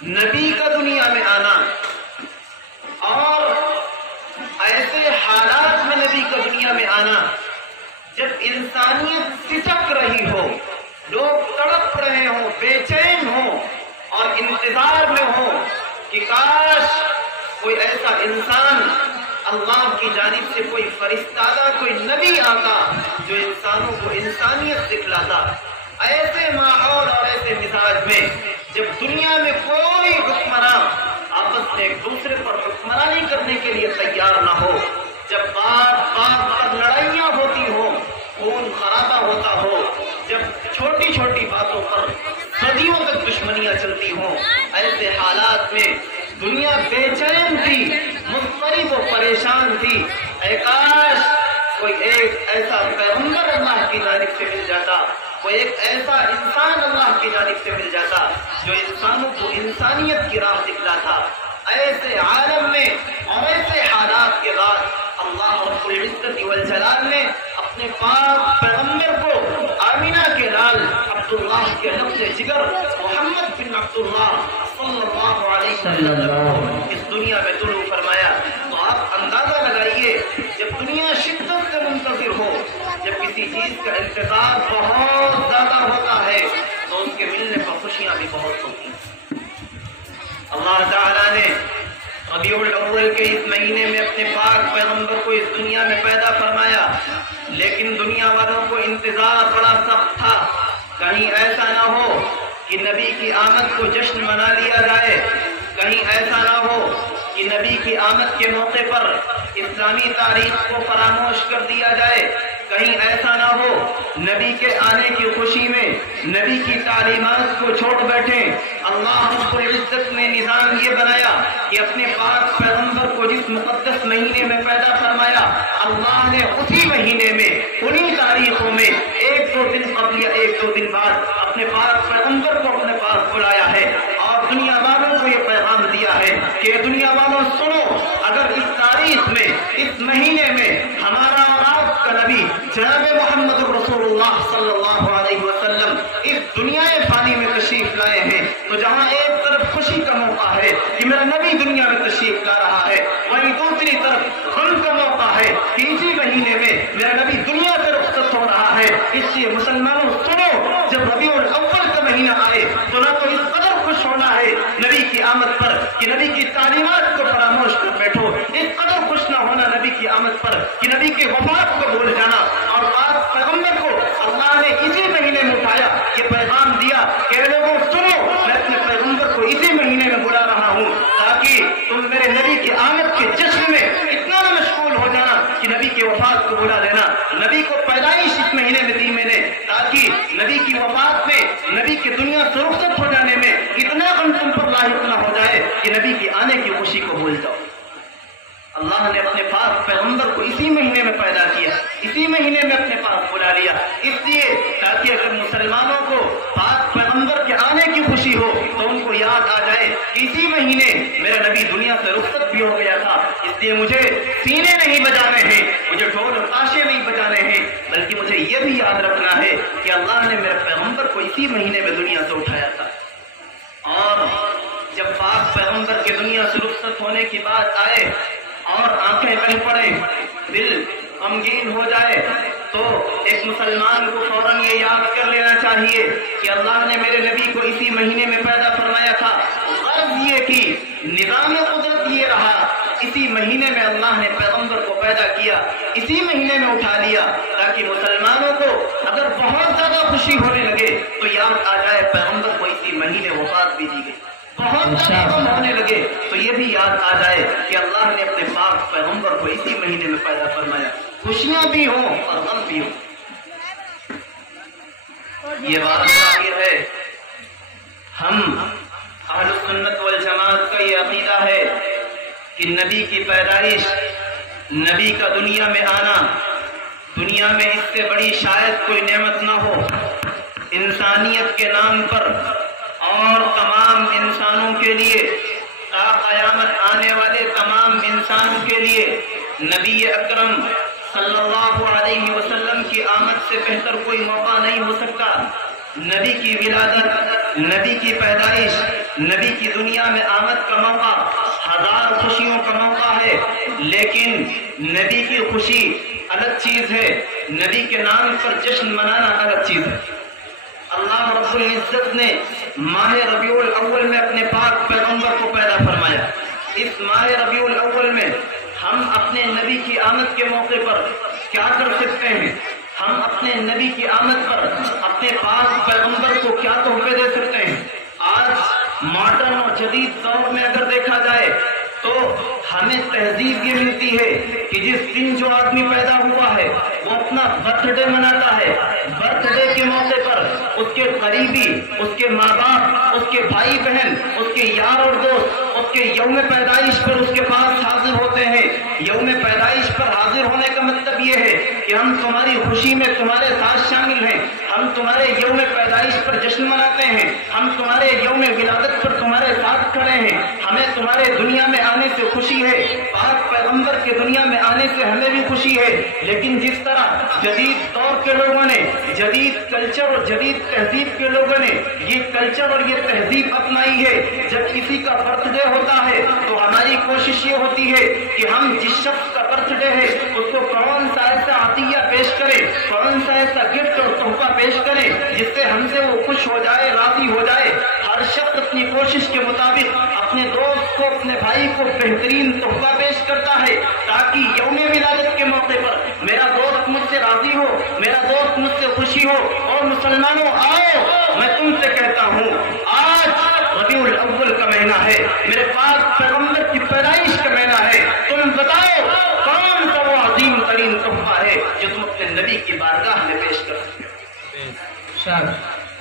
نبی کا دنیا میں آنا اور ایسے حالات میں نبی کا دنیا میں آنا جب انسانیت سسک رہی ہو، لوگ تڑپ رہے ہوں، بے چین ہوں اور انتظار میں ہوں کہ کاش کوئی ایسا انسان اللہ کی جانب سے کوئی فرشتہ، کوئی نبی آتا جو انسانوں کو انسانیت دکھلاتا۔ ایسے ماحول اور ایسے مزاج میں جب دنیا میں کوئی حکمراں آپس میں ایک دوسرے پر حکمرانی کرنے کے لیے تیار نہ ہو، جب بات پر لڑائیاں ہوتی ہوں، خون خرابہ ہوتا ہو، جب چھوٹی چھوٹی باتوں پر صدیوں تک دشمنیاں چلتی ہوں، ایسے حالات میں دنیا بے چین تھی، مضطرب و پریشان تھی۔ اے کاش کوئی ایک ایسا پیغمبر اللہ کی جانب سے مل جاتا، کوئی ایک ایسا انسان اللہ کی جانب سے مل جاتا جو انسانوں کو انسانیت کی راہ دکھلاتا۔ ایسے عالم میں اور ایسے حالات کے بعد اللہ رب العزت والجلال نے اپنے پاک پیغمبر کو آمینہ کے لال عبداللہ کے لفظ جگر محمد بن عبداللہ صلی اللہ علیہ وسلم اس دنیا میں طلوع فرمایا۔ تو آپ اندازہ لگائیے، جب دنیا شدت سے منتظر ہو، جب کسی چیز کا انتظار بہت زیادہ ہوتا ہے تو اس کے ملنے پر خوشیاں بھی بہت ہوتی ہیں۔ اللہ تعالیٰ نے ربیع الاول کے اس مہینے میں اپنے پاک پیغمبر کو اس دنیا میں پیدا فرمایا، لیکن دنیا والوں کو انتظار بڑا سخت تھا، کہیں ایسا نہ ہو کہ نبی کی آمد کو جشن منا لیا جائے، کہیں ایسا نہ ہو کہ نبی کی آمد کے موقع پر اسلامی تاریخ کو فراموش کر دیا جائے، کہیں ایسا نہ ہو نبی کے آنے کی خوشی میں نبی کی تعلیمات کو چھوڑ بیٹھیں۔ اللہ رب العزت نے نظام یہ بنایا کہ اپنے پاک پیغمبر کو جس مقدس مہینے میں پیدا فرمایا، اللہ نے اسی مہینے میں انہی تاریخوں میں ایک دو دن قبل یا ایک دو دن بعد اپنے پاک پیغمبر کو اپنے پاس بلایا ہے اور دنیا والوں کو یہ پیغام دیا ہے کہ دنیا والوں سنو، اگر اس تاریخ میں اس مہینے میں ہمارا اور آپ کا نبی جناب محمد رسول اللہ صلی اللہ علیہ وسلم اس دنیا فانی میں تشریف لائے ہیں تو جہاں ایک طرف خوشی کا موقع ہے کہ میرا نبی دنیا میں تشریف لا رہا ہے، وہیں دوسری طرف غم کا موقع ہے کہ اسی مہینے میں میرا نبی دنیا سے رخصت ہو رہا ہے۔ اس لیے مسلمانوں سنو، جب ربیع الاول کا مہینہ آئے تو نہ تو اس قدر خوش ہونا ہے نبی کی آمد پر کہ نبی کی تعلیمات کو فراموش کر بیٹھو، اس قدر خوش نہ ہونا نبی کی آمد پر کہ نبی کے وفات کو بھول جانا۔ اور پاک پیغمبر کو اللہ نے اسی مہینے میں اٹھایا، یہ پیغام دیا کہ لوگوں سنو، میں اپنے پیغمبر کو اسی مہینے میں بلا رہا ہوں تاکہ تم میرے نبی کی آمد کے جشن میں اتنا نہ مشغول ہو جانا کہ نبی کے وفات کو بلا دینا۔ نبی کو پیدائش اس مہینے میں دی میں نے تاکہ نبی کی وفات میں، نبی کے دنیا سے رخصت ہو جانے میں اتنا غم تم پر لاحق نہ ہو جائے کہ نبی کے آنے کی خوشی کو بھول جاؤ۔ اللہ نے اپنے پاس پیغمبر کو اسی مہینے میں پیدا کیا، اسی مہینے میں اپنے پاس بلا لیا، اس لیے تاکہ اگر مسلمانوں کو پاک پیغمبر کے آنے کی خوشی ہو تو ان کو یاد آ جائے کہ اسی مہینے میرا نبی دنیا سے رخصت بھی ہو گیا تھا۔ اس لیے مجھے سینے نہیں بجانے ہیں، مجھے ڈھول اور تاشے نہیں بجانے ہیں، بلکہ مجھے یہ بھی یاد رکھنا ہے کہ اللہ نے میرے پیغمبر کو اسی مہینے میں دنیا سے اٹھایا تھا۔ اور جب پاک پیغمبر کے دنیا سے رخصت ہونے کی بات آئے اور آنکھیں بہ پڑے، دل غمگین ہو جائے تو ایک مسلمان کو فوراً یہ یاد کر لینا چاہیے کہ اللہ نے میرے نبی کو اسی مہینے میں پیدا فرمایا تھا۔ غرض یہ کہ نظام قدرت یہ رہا، اسی مہینے میں اللہ نے پیغمبر کو پیدا کیا، اسی مہینے میں اٹھا لیا تاکہ مسلمانوں کو اگر بہت زیادہ خوشی ہونے لگے تو یاد آ جائے پیغمبر کو اسی مہینے وفات بھی دی گئی، بہت زیادہ غم ہونے لگے تو یہ بھی یاد آ جائے کہ اللہ نے اپنے پاک پیغمبر کو اسی مہینے میں پیدا فرمایا، خوشیاں بھی ہوں اور غم بھی ہوں۔ یہ بات ظاہر ہے، ہم اہل سنت والجماعت کا یہ عقیدہ ہے کہ نبی کی پیدائش، نبی کا دنیا میں آنا، دنیا میں اس سے بڑی شاید کوئی نعمت نہ ہو۔ انسانیت کے نام پر اور تمام انسانوں کے لیے، تا قیامت آنے والے تمام انسانوں کے لیے نبی اکرم صلی اللہ علیہ وسلم کی آمد سے بہتر کوئی موقع نہیں ہو سکتا۔ نبی کی ولادت، نبی کی پیدائش نبی کی دنیا میں آمد کا موقع ہزار خوشیوں کا موقع ہے، لیکن نبی کی خوشی الگ چیز ہے، نبی کے نام پر جشن منانا الگ چیز ہے۔ اللہ رب العزت نے ماہ ربیع الاول میں اپنے پاک پیغمبر کو پیدا فرمایا۔ اس ماہ ربیع الاول میں ہم اپنے نبی کی آمد کے موقع پر کیا کر سکتے ہیں؟ ہم اپنے نبی کی آمد پر اپنے پاک پیغمبر کو کیا تحفے دے سکتے ہیں؟ آج ماڈرن اور جدید دور میں اگر دیکھا جائے تو ہمیں تہذیب یہ ملتی ہے کہ جس دن جو آدمی پیدا ہوا ہے وہ اپنا برتھ ڈے مناتا ہے۔ برتھ ڈے کے موقع پر اس کے قریبی، اس کے ماں باپ، اس کے بھائی بہن، اس کے یار اور دوست اس کے یوم پیدائش پر اس کے پاس حاضر ہوتے ہیں۔ یوم پیدائش پر حاضر ہونے کا مطلب یہ ہے کہ ہم تمہاری خوشی میں تمہارے ساتھ شامل ہیں، ہم تمہارے یوم پیدائش پر جشن مناتے ہیں، ہم تمہارے یوم ولادت پر تمہارے ساتھ کھڑے ہیں، ہمیں تمہارے دنیا میں آنے سے خوشی ہے، پاک پیغمبر کے دنیا میں آنے سے ہمیں بھی خوشی ہے۔ لیکن جس طرح جدید دور کے لوگوں نے، جدید کلچر اور جدید تہذیب کے لوگوں نے یہ کلچر اور یہ تہذیب اپنائی ہے، جب کسی کا برتھ ڈے ہوتا ہے تو ہماری کوشش یہ ہوتی ہے کہ ہم جس شخص کا برتھ ڈے ہے اس کو کون سا ایسا عطیہ پیش کریں، کون سا ایسا گفٹ اور تحفہ پیش کریں جس سے ہم سے وہ خوش ہو جائے، راضی ہو جائے۔ ہر شخص اپنی کوشش کے مطابق اپنے دوست کو، اپنے بھائی کو بہترین تحفہ پیش کرتا ہے تاکہ یوم ولادت کے موقع پر میرا دوست مجھ سے راضی ہو، میرا دوست مجھ سے خوشی ہو۔ اور مسلمانوں آؤ، میں تم سے کہتا ہوں آج ربیع الاول کا مہینہ ہے، میرے پاک پیغمبر کی پیدائش کا مہینہ ہے، تم بتاؤ کون سا وہ عظیم ترین تحفہ ہے جو تم اپنے نبی کی بارگاہ میں پیش کر سکتے ہو؟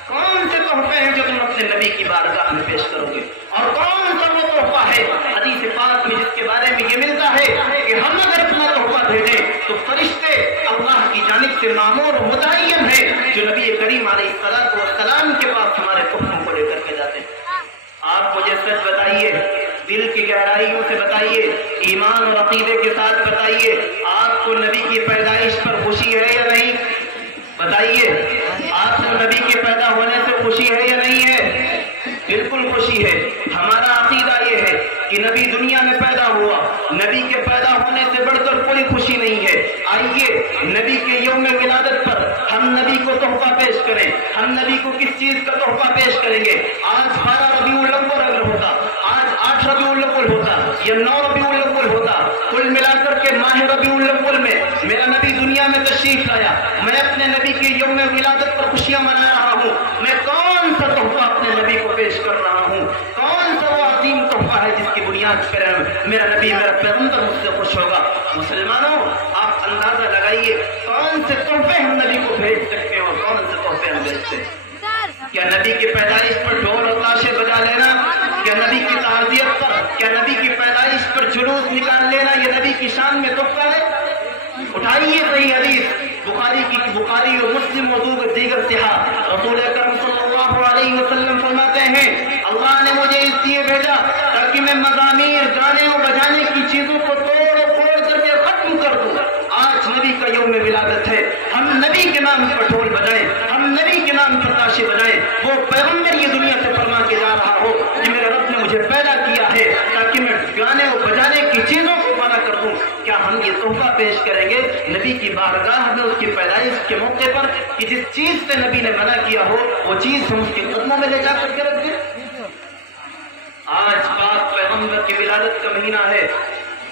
کون سے تحفے ہیں جو تم اپنے نبی کی بارگاہ میں پیش کرو گے؟ اور کون سا وہ تحفہ ہے حدیث پاک میں جس کے بارے میں یہ ملتا ہے کہ ہم اگر اپنا تحفہ بھیجیں تو فرشتے اللہ کی جانب سے مامور متعین ہے جو نبی کریم علیہ السلام کے پاس ہمارے تحفوں کو لے کر کے جاتے ہیں۔ آپ مجھے سچ بتائیے، دل کی گہرائیوں سے بتائیے، ایمان اور عقیدے کے ساتھ بتائیے، آپ کو نبی کی پیدائش پر خوشی ہے یا نہیں؟ بتائیے، آپ کو نبی کے پیدا ہونے سے خوشی ہے یا نہیں ہے؟ بالکل خوشی ہے۔ ہمارا عقیدہ یہ ہے کہ نبی دنیا میں پیدا ہوا، نبی کے پیدا ہونے سے بڑھ کر کوئی خوشی نہیں ہے۔ آئیے نبی کے یوم ولادت پر ہم نبی کو تحفہ پیش کریں۔ ہم نبی کو کس چیز کا تحفہ پیش کریں گے؟ آج 12 ربیع الاول اگر ہوتا، آج 8 ربیع الاول ہوتا یا 9 ربیع الاول ہوتا، کل ملا کر کے ماہ ربیع الاول میں میرا نبی دنیا میں تشریف لایا، میں اپنے نبی کے یوم ولادت پر خوشیاں منا رہا ہوں، میں کون سا تحفہ اپنے نبی کو پیش کر رہا ہوں؟ کون سا وہ عظیم تحفہ ہے جس کی بنیاد پر میرا نبی، میرا پیغمبر مجھ سے خوش ہوگا؟ مسلمانوں آپ اندازہ لگائیے کون سے تحفے ہم نبی کو بھیج سکتے ہیں اور کون سے تحفے ہم بھیجتے ہیں؟ کیا نبی کی پیدائش پر ڈھول اور تاشے بجا لینا؟ کیا نبی کی تعزیت پر، کیا نبی کی پیدائش پر جلوس نکال لینا یہ نبی کی شان میں تحفہ ہے؟ اٹھائیے صحیح حدیث بخاری اور مسلم اور دیگر صحاح، رسول اکرم صلی اللہ علیہ وسلم فرماتے ہیں اللہ نے مجھے اس لیے بھیجا تاکہ میں مزامیر، گانے اور بجانے کی چیزوں کو توڑ پھوڑ کر کے ختم کر دوں۔ آج نبی کا یوم ولادت ہے، ہم نبی کے نام پر ڈھول بجائیں، ہم نبی کے نام پر تاشے بجائیں۔ وہ پیغمبر یہ دنیا سے فرما کے جا رہا ہو کہ میرے رب نے مجھے پیدا کیا ہے تاکہ میں گانے اور بجانے کی چیزوں کو منع کر دوں۔ کیا ہم یہ تحفہ پیش کریں گے نبی کی بارگاہ میں اس کی پیدائش کے موقع پر کہ جس چیز سے نبی نے منع کیا ہو وہ چیز ہم اس کے قدموں میں لے جا کر کے رکھ دیں؟ آج پاک پیغمبر کی ولادت کا مہینہ ہے،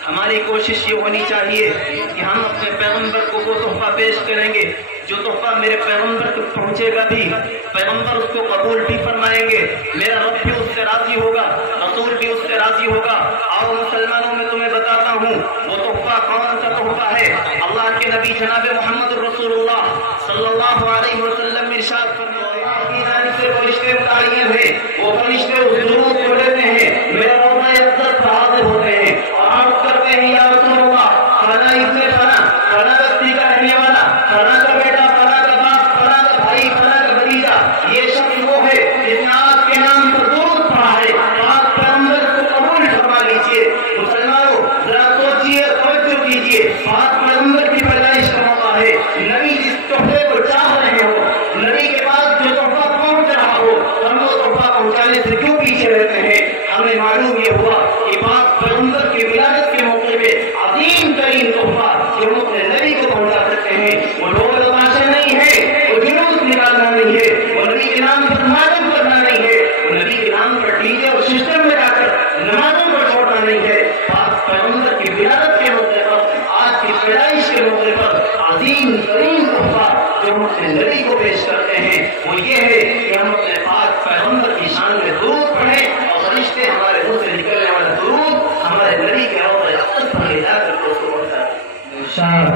ہماری کوشش یہ ہونی چاہیے کہ ہم اپنے پیغمبر کو وہ تحفہ پیش کریں گے جو تحفہ میرے پیغمبر تک پہنچے گا بھی، پیغمبر اس کو قبول بھی فرمائیں گے، میرا رب بھی اس سے راضی ہوگا، رسول بھی اس سے راضی ہوگا۔ اور مسلمانوں میں تمہیں بتاتا ہوں وہ تحفہ کون سا تحفہ ہے۔ اللہ کے نبی جناب محمد رسول اللہ صلی اللہ علیہ وسلم ارشاد فرماتے ہیں فرشتے اتاریے ہیں، وہ فرشتے اس ضرورت کو لیتے ہیں، میرا روزہ اقدس پر حاضر ہوتے ہیں اور عرض کرتے ہیں یا رسول اللہ فلاں ابن فلاں، فلاں بستی کا رہنے والا، فلاں کا بیٹا، فلاں کا باپ، فلاں کا بھائی، فلاں کا بھتیجا، یہ شخص وہ ہے جس نے آپ کے نام پر درود پڑھا ہے، تو آپ پیغمبر کو قبول فرما لیجیے۔ مسلمانوں ذرا سوچیے، توجہ کیجیے، آپ پیغمبر کی پیدائش کا موقع ہے، نبی جس تحفے کو چاہ رہے ہو، نبی کے پاس جو تحفہ پہنچ رہا ہو، ہم وہ تحفہ پہنچانے سے کیوں پیچھے رہے؟ ڈیجے اور سسٹم میں جا کر نمازوں کو چھوڑنا نہیں ہے. پاک پیغمبر کی ولادت کے موقع پر، آج کی پیدائش کے موقع پر عظیم ترین تحفہ جو ہم اپنے نبی کو پیش کرتے ہیں وہ یہ ہے کہ ہم اپنے پاک پیغمبر کی شان میں درود پڑھیں اور فرشتے ہمارے منہ سے نکلنے والا درود ہمارے نبی کے روضہ اقدس پر لے جا کر اس کو پہنچائیں.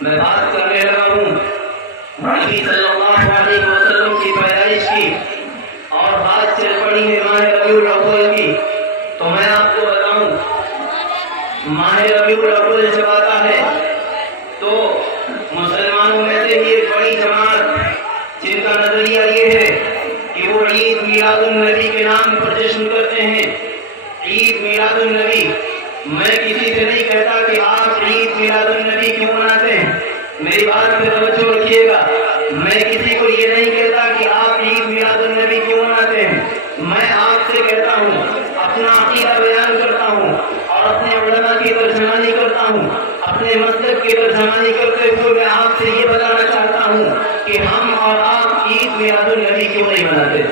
میں بات کرنے لگا ہوں نبی صلی اللہ علیہ وسلم کی پیدائش کی اور بات چل پڑی ہے ماہ ربیع الاول کی. تو میں آپ کو بتاؤں ماہ ربیع الاول جب آتا ہے تو مسلمانوں میں سے بھی ایک بڑی جماعت جن کا نظریہ یہ ہے کہ وہ عید میلاد النبی کے نام پر جشن کرتے ہیں. عید میلاد النبی، میں کسی سے نہیں کہتا کہ آپ عید میلاد النبی کیوں مناتے ہیں، میری بات پہ توجہ رکھیے گا. میں کسی کو یہ نہیں کہتا کہ آپ عید میلاد النبی کیوں مناتے ہیں. میں آپ سے کہتا ہوں، اپنا عقیدہ بیان کرتا ہوں اور اپنے علماء کی ترجمانی کرتا ہوں. اپنے مذہب کی ترجمانی کرتے ہوئے میں آپ سے یہ بتانا چاہتا ہوں کہ ہم اور آپ عید میلاد النبی کیوں نہیں مناتے.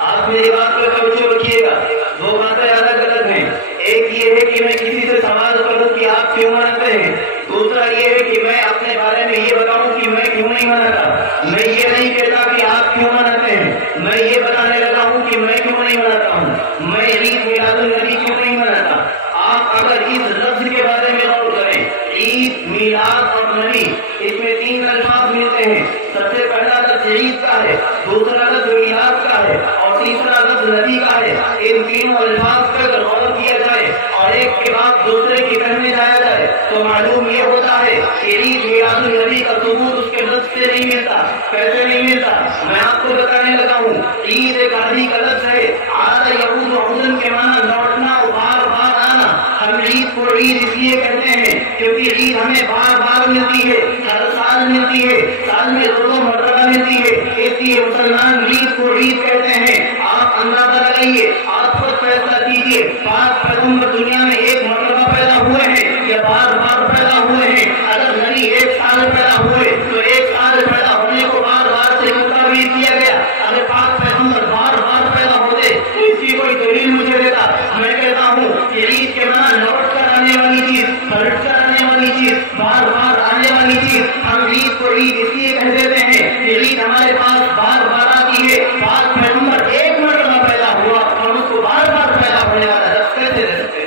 آپ میری بات پہ توجہ رکھیے گا. دو باتیں الگ الگ ہیں. ایک یہ ہے کہ میں کسی سے سوال کروں کہ آپ کیوں مناتے ہیں، دوسرا یہ ہے کہ میں اپنے بارے میں یہ بتاؤں کہ میں کیوں نہیں مناتا. میں یہ نہیں کہتا کہ آپ کیوں مناتے ہیں، میں یہ بتانے لگا ہوں کہ میں کیوں نہیں مناتا ہوں. میں عید میلاد النبی کیوں نہیں مناتا. آپ اگر اس لفظ کے بارے میں غور کریں، عید میلاد اور نبی، اس میں تین الفاظ ملتے ہیں. سب سے پہلا لفظ عید کا ہے، دوسرا لفظ میلاد کا ہے اور تیسرا لفظ نبی کا ہے. ان تینوں الفاظ پر اگر غور کیا جائے اور ایک کے بعد دوسرے کی کہنے جایا جائے تو معلوم یہ ہوتا ہے کہ عید میلاد النبی کا ثبوت اس کے لفظ سے نہیں ملتا. کیسے نہیں ملتا؟ میں آپ کو بتانے لگا ہوں. عید ایک عربی کا لفظ ہے. عاد یعود عودن کے معنی لوٹنا اور بار بار آنا. ہم عید کو عید اس لیے کہتے ہیں کیونکہ عید ہمیں بار بار ملتی ہے، ہر سال ملتی ہے، سال میں دو مرتبہ ملتی ہے. اس لیے مسلمان عید کو عید کہتے ہیں. آپ اندازہ لگائیے، آپ خود فیصلہ کیجیے، پاک پیغمبر دنیا میں ایک مرتبہ پیدا ہوئے ہیں یا بار بار پیدا ہوئے ہیں؟ اگر نبی ایک سال پیدا ہوئے تو ایک سال پیدا ہونے کو بار بار سے متعبیر کیا گیا. اگر پاک پیغمبر بار بار پیدا ہوتے تو اس کی کوئی دلیل مجھے دیتا. میں کہتا ہوں کہ عید کے معنی لوٹ کر آنے والی چیز، پلٹ کر آنے والی چیز، بار بار آنے والی چیز. ہم عید کو عید اس لیے کہہ دیتے ہیں کہ عید ہمارے پاس بار بار آتی ہے. پاک پیغمبر ایک مرتبہ پیدا ہوا اور اس کو بار بار پیدا ہونے والا لفظ کیسے دے سکتے؟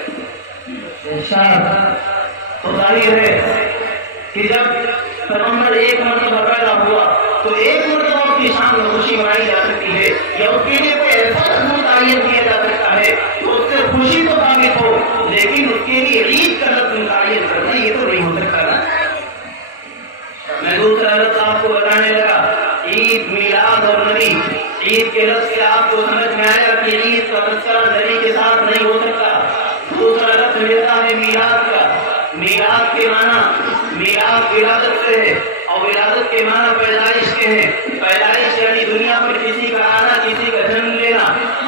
تو ظاہر ہے کہ جب پیغمبر ایک مرتبہ پیدا ہوا تو ایک مرتبہ کی شان میں خوشی منائی جا سکتی ہے یا اس کے لیے کوئی ایسا رسم متعین کیا جا سکتا ہے تو اس سے خوشی تو ثابت ہو، لیکن اس کے لیے عید کا لفظ متعین کرنا یہ تو نہیں ہو سکتا نا. میں دوسرا لفظ آپ کو بتانے لگا، عید میلاد اور نبی. عید کے لفظ سے آپ کو سمجھ میں آیا کہ عید کا تذکرہ نبی کے ساتھ نہیں ہو سکتا. دوسرا لفظ ملتا ہے میلاد کا. میلاد کے معنی میلاد ولادت سے ہے اور ولادت کے معنی پیدائش کے ہیں. پیدائش یعنی دنیا پر کسی کا آنا، کسی کا جنم لینا.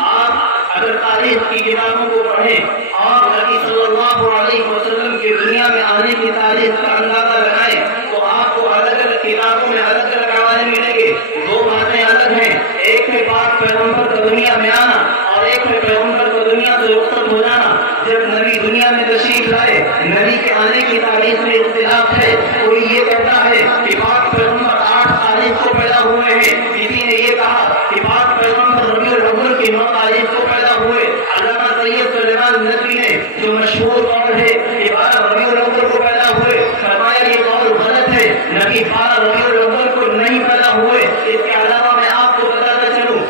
آپ اگر تاریخ کی کتابوں کو پڑھیں اور نبی صلی اللہ علیہ وسلم کے دنیا میں آنے کی تاریخ کا اندازہ لگائیں تو آپ کو الگ الگ کتابوں میں الگ الگ حوالے ملیں گے. دو باتیں الگ ہیں، ایک ہے پاک پیغمبر کا دنیا میں آنا اور ایک ہے پیغمبر کو دنیا سے رخصت ہو جانا. جب نبی دنیا میں تشریف لائے، نبی کے آنے کی تاریخ میں اختلاف ہے. کوئی یہ کہتا ہے کہ پاک پیغمبر 8 تاریخ کو پیدا ہوئے ہیں، کسی نے یہ کہا کہ پاک پیغمبر ربیع الاول کی 9 تاریخ کو پیدا ہوئے. علامہ سید سلیمان ندوی نے جو مشہور قول ہے کہ 12 ربیع الاول کو پیدا ہوئے، فرمایا یہ قول غلط ہے. نبی 12 ربیع الاول کو نہیں پیدا ہوئے. اس کے علاوہ میں آپ کو بتاتا چلوں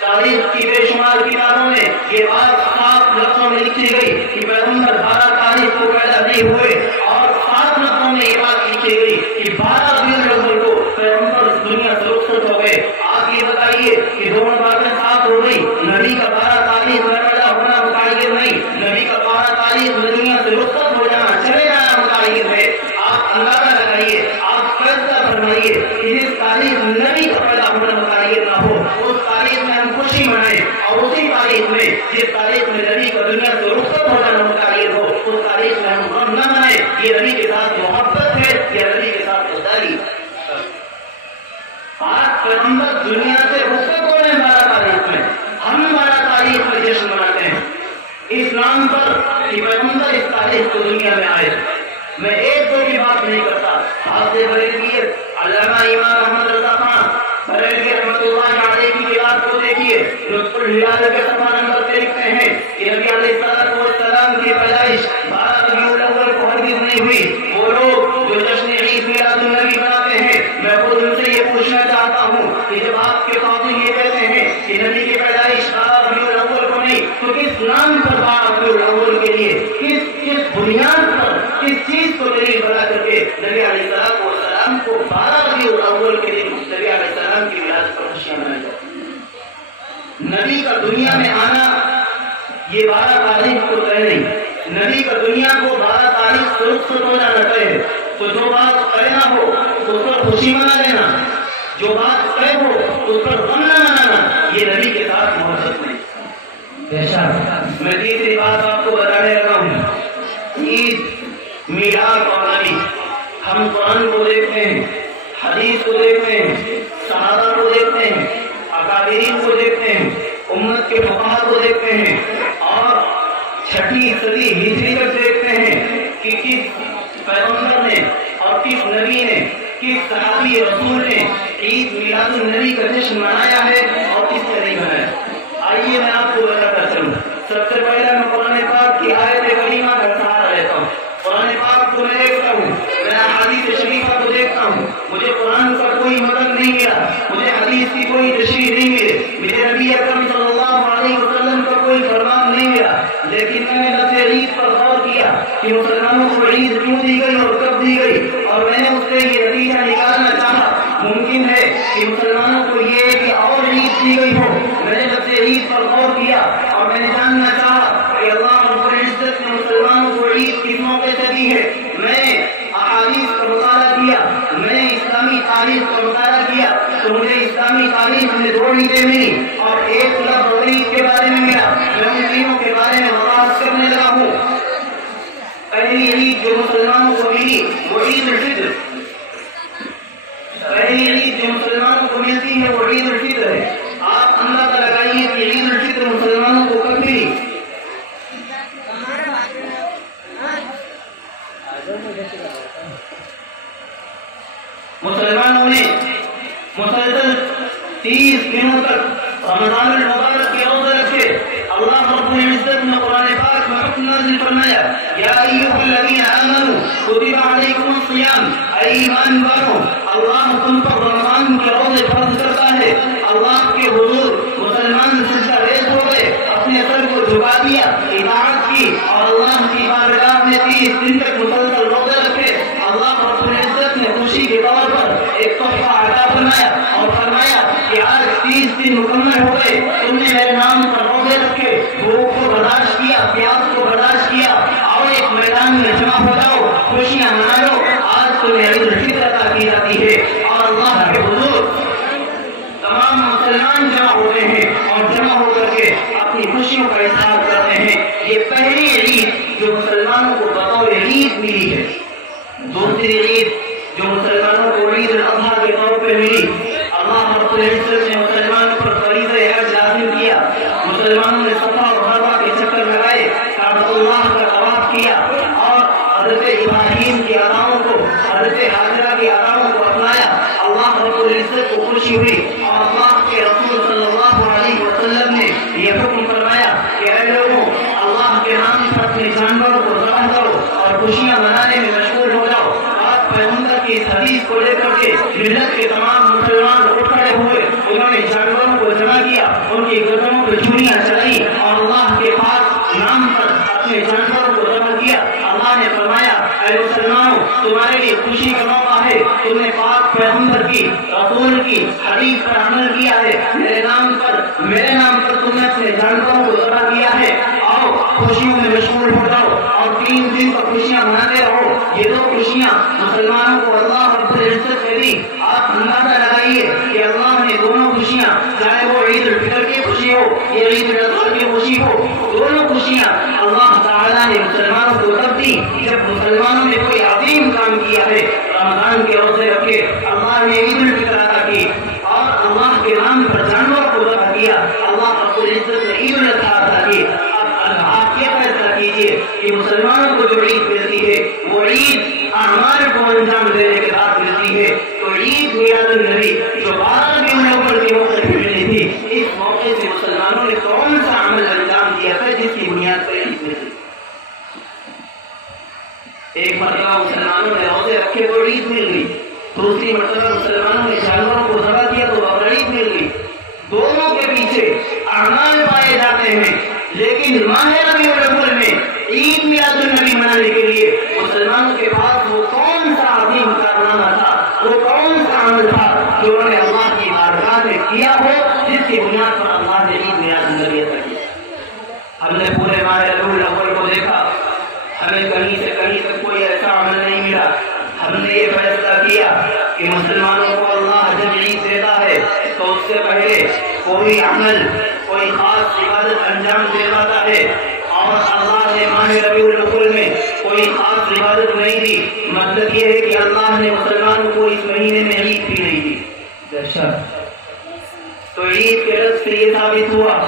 تاریخ کی بے شمار کتابوں میں یہ بات صاف لفظوں میں لکھی گئی کہ پیغمبر 12 تاریخ کو پیدا نہیں ہوئے اور 7 لفظوں میں یہ بات لکھی گئی کہ 12 ربیع الاول کو پیغمبر دنیا سے رخصت ہو گئے. آپ یہ بتائیے کہ دونوں باتیں صاف ہو گئی. نبی کا 12 تاریخ میں پیدا ہونا متعین نہیں، نبی کا 12 تاریخ میں دنیا سے رخصت ہو جانا، چلے جانا متعین ہے. آپ اندازہ لگائیے، آپ فیصلہ فرمائیے کہ جس تاریخ نبی کا پیدا ہونا متعین نہ ہو اس تاریخ میں ہم خوشی منائیں اور اسی تاریخ میں جس تاریخ میں نبی کا دنیا سے رخصت ہو جانا متعین ہو اس تاریخ میں ہم غم نہ منائیں. یہ نبی کے ساتھ محبت ہے یا نبی کے ساتھ غداری؟ پاک پیغمبر دنیا سے رخصت ہونے 12 تاریخ میں، ہم نام پر کہ پیغمبر اس تاریخ کو دنیا میں آئے. میں ایک دو کی بات نہیں کرتا. آپ سے بریلوی علامہ امام احمد رضا خان بریلوی رحمۃ اللہ علیہ کی کتاب کو دیکھیے. لطف الہلال کے صفحہ نمبر پہ لکھتے ہیں کہ نبی علیہ السلام کی پیدائش 12 ربیع الاول کو ہرگز نہیں ہوئی. وہ لوگ جو جشن عید میلاد النبی مناتے ہیں, میں خود ان سے یہ پوچھنا چاہتا ہوں کہ جب آپ کے قاضی یہ کہتے ہیں کہ نبی کی پیدائش 12 ربیع الاول کو نہیں, تو کس نام پر 12 ربیع الاول کے لیے, کس بنیاد پر, کس چیز کو دلیل بنا کر کے نبی علیہ السلام کو 12 ربیع الاول کے دن نبی علیہ السلام کی ولادت پر خوشیاں منائی جاتی ہیں؟ نبی کا دنیا میں آنا یہ 12 تاریخ کو طے نہیں. نبی کا دنیا کو 12 تاریخ سے ہونا طے ہے. تو جو بات طے نہ ہو اس پر خوشی منا لینا, جو بات طے ہو اس پر غم نہ منانا, یہ نبی کے ساتھ محبت نہیں. میں تیسری بات آپ کو بتانے لگا ہوں, عید میلاد اور نبی. ہم قرآن کو دیکھتے ہیں, حدیث کو دیکھتے ہیں, صحابہ کو دیکھتے ہیں, اکابرین کو دیکھتے ہیں, امت کے فقہا کو دیکھتے ہیں, اور 6ویں صدی ہجری تک دیکھتے ہیں کہ کس پیغمبر نے اور کس نبی نے, کس صحابی رسول نے عید میلاد النبی کا جشن منایا ہے اور کس نے نہیں منایا. آئیے میں آپ کو بتاتا چلوں. سب سے پہلے میں قرآن پاک کی آیت کریمہ کا سہارا لیتا ہوں. قرآن پاک کو میں دیکھتا ہوں, میں احادیث شریفہ کو دیکھتا ہوں. مجھے قرآن کا کوئی مدد نہیں ملا, مجھے حدیث کی کوئی تشریح نہیں ملی, مجھے نبی اکرم صلی اللہ علیہ وسلم کا کوئی فرمان نہیں ملا. لیکن میں نے لفظ عید پر غور کیا کہ مسلمانوں کو عید کیوں دی گئی اور کب دی گئی, اور میں نے اس سے یہ نتیجہ نکالنا چاہا. ممکن ہے کہ مسلمانوں کو یہ کہ اور عید دی گئی ہو. میں نے لفظ عید پر غور کیا اور میں نے جاننا چاہا کہ اللہ رب العزت نے مسلمانوں کو عید کس موقع سے دی ہے. میں نے احادیث کا مطالعہ کیا, میں نے اسلامی تاریخ کا مطالعہ کیا, تو مجھے اسلامی تاریخ میں 2 عیدیں ملی اور ایک لفظ عید کے بارے میں ملا. میں ان تینوں کے بارے میں وضاحت کرنے لگا ہوں. پہلی عید جو مسلمانوں کو ملی وہ عید الفطر. پہلی عید جو مسلمانوں کو ملتی ہے وہ عید الفطر ہے. آپ اندازہ لگائیے کہ عید الفطر مسلمانوں کو کب ملی. مسلمانوں نے مسلسل 30 دنوں تک رمضان المبارک کے روزے رکھے. اللہ رب العزت نے قرآن پاک میں حکم نازل فرمایا, یا ایھا الذین آمنوا کتب علیکم الصیام, اے ایمان والو اللہ تم پر رمضان کے روزے فرض کرتا ہے. اللہ کے حضور مسلمان سجدہ ریز ہو گئے, اپنے سر کو جھکا دیا, اطاعت کی اور اللہ کی بارگاہ میں 30 دن تک مسلسل روزے رکھے. اللہ رب العزت نے خوشی کے طور پر ایک تحفہ عطا فرمایا اور فرمایا کہ آج 30 دن مکمل ہو گئے, تم نے میرے نام پر روزے رکھے, بھوک کو برداشت کیا, پیاس کو برداشت کیا, آؤ ایک میدان میں جمع ہو جاؤ, خوشیاں منا لو. آج تمہیں عید الفطر عطا کی جاتی ہے اور اللہ کے حضور تمام مسلمان جمع ہوتے ہیں اور جمع ہو کر کے اپنی خوشیوں کا اظہار کرتے ہیں. یہ پہلی عید جو مسلمانوں کو بطور عید ملی ہے. دوسری عید جو مسلمانوں کو عید الاضحیٰ کے طور پہ ملی, اللہ رب العزت نے مسلمانوں پر فریضہ حج لازم کیا. مسلمانوں نے صفا اور مروا کے چکر لگائے, کعبۃ اللہ کا طواف کیا اور حضرت ابراہیم کی اداؤں کو, حضرت حاجرہ کی اداؤں کو اپنایا. اللہ رب العزت کو خوشی ہوئی اور اللہ کے رسول صلی اللہ علیہ وسلم نے یہ حکم فرمایا کہ اے لوگوں, اللہ کے نام پر اپنے جانوروں کو ذبح کرو اور خوشیاں منانے میں مشغول ہو جاؤ. آپ پیغمبر کی اس حدیث کو لے کر کے ملت کے تمام مسلمان اٹھ کھڑے ہوئے, انہوں نے جانوروں کو جمع کیا, ان کی گردنوں پہ چوڑیاں چلائی اور اللہ کے پاک نام پر اپنے جانوروں کو ذبح کیا. اللہ نے فرمایا اے مسلمانوں, تمہارے لیے خوشی کا موقع ہے, تم نے پاک پیغمبر کی رسول کی حدیث پر عمل کیا ہے, میرے نام پر تم نے اپنے جانوروں کو ذبح کیا ہے. آؤ خوشیوں میں مشغول ہو جاؤ اور 3 دن تک خوشیاں مناتے رہو. یہ 2 خوشیاں مسلمانوں کو اللہ رب العزت نے دی. آپ اندازہ لگائیے کہ اللہ نے دونوں خوشیاں, چاہے وہ عید الفطر کی خوشی ہو یا عید الاضحیٰ کی خوشی ہو, دونوں خوشیاں اللہ تعالیٰ نے مسلمانوں کو تب دی جب مسلمانوں نے کوئی عظیم کام کیا ہے. رمضان کے روزے رکھے, اللہ نے عید الفطر عطا کی اور اللہ کے نام پر جانور کو ذبح کیا. اللہ رب العزت نے عید الاضحیٰ عطا کی. اب آپ یہ ایک مرتبہ مسلمانوں نے روزے رکھے تو عید مل گئی، دوسری مرتبہ مسلمانوں نے جانوروں کو ذبح کیا تو بقرعید مل گئی۔ دونوں کے پیچھے اعمال پائے جاتے ہیں، لیکن ماہ ربیع الاول میں عید میلاد النبی منانے کے لیے مسلمانوں کے پاس وہ کون سا عظیم کارنامہ تھا، وہ کون سا عمل تھا جو انہوں نے اللہ کی بارگاہ میں کیا ہو، جس کی بنیاد پر اللہ نے عید میلاد النبی عطا کیا۔ ہم نے پورے ماہ ربیع الاول کو دیکھا، ہمیں کہیں سے کہیں تک کوئی ایسا عمل نہیں ملا۔ ہم نے یہ فیصلہ کیا کہ مسلمانوں کو اللہ جب عید دیتا ہے تو اس سے پہلے کوئی عمل، کوئی خاص عبادت انجام دلواتا ہے، اور اللہ نے ماہ ربیع الاول میں کوئی خاص عبادت نہیں دی۔ مطلب یہ ہے کہ اللہ نے مسلمانوں کو اس مہینے میں عید بھی نہیں دی۔ تو عید کے لفظ سے یہ ثابت ہوا